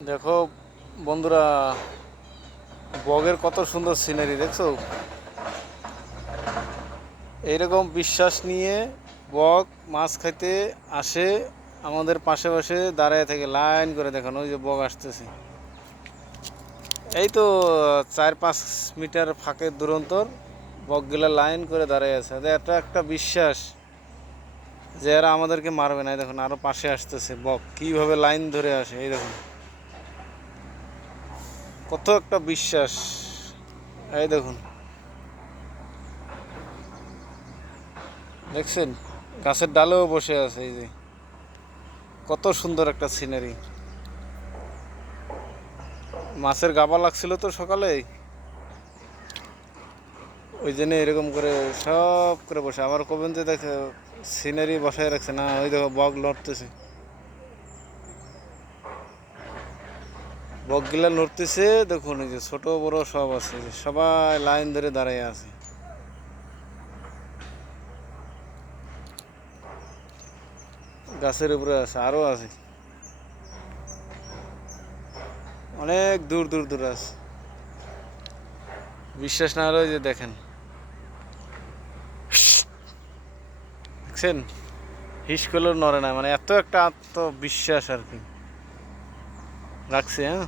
দেখো বন্ধুরা, বগের কত সুন্দর সিনারি দেখছো। এইরকম বিশ্বাস নিয়ে বক মাছ খাইতে আসে, আমাদের পাশে পাশে দাঁড়ায় থেকে লাইন করে। দেখুন ওই যে বক আসতেছে, এই তো 4-5 মিটার ফাঁকের দূরন্তর বকগুলা লাইন করে দাঁড়ায় আছে। এটা একটা বিশ্বাস যে এরা আমাদেরকে মারবে না। দেখুন আরো পাশে আসতেছে বক, কিভাবে লাইন ধরে আসে। এই দেখুন কত একটা বিশ্বাস। এই দেখুন, দেখছেন গাছের ডালেও বসে আছে। এই যে কত সুন্দর একটা সিনারি। মাছের গাবা লাগছিল তো সকালে, ওই জন্য এরকম করে সব করে বসে। আবার কবেন যে দেখে সিনারি বসায় রাখছে না, ওই দেখো বক লড়তেছে, বকগুলা লড়তেছে। দেখুন এই যে ছোট বড় সব আছে, সবাই লাইন ধরে দাঁড়িয়ে আছে। গাছের উপরে আছে, আরো আছে, অনেক দূর দূর দূর আছে। বিশ্বাস না হলে ওই যে দেখেন, দেখছেন হিস করলেও নড়ে না। মানে এত একটা আত্মবিশ্বাস আর কি রাখছে। হ্যাঁ।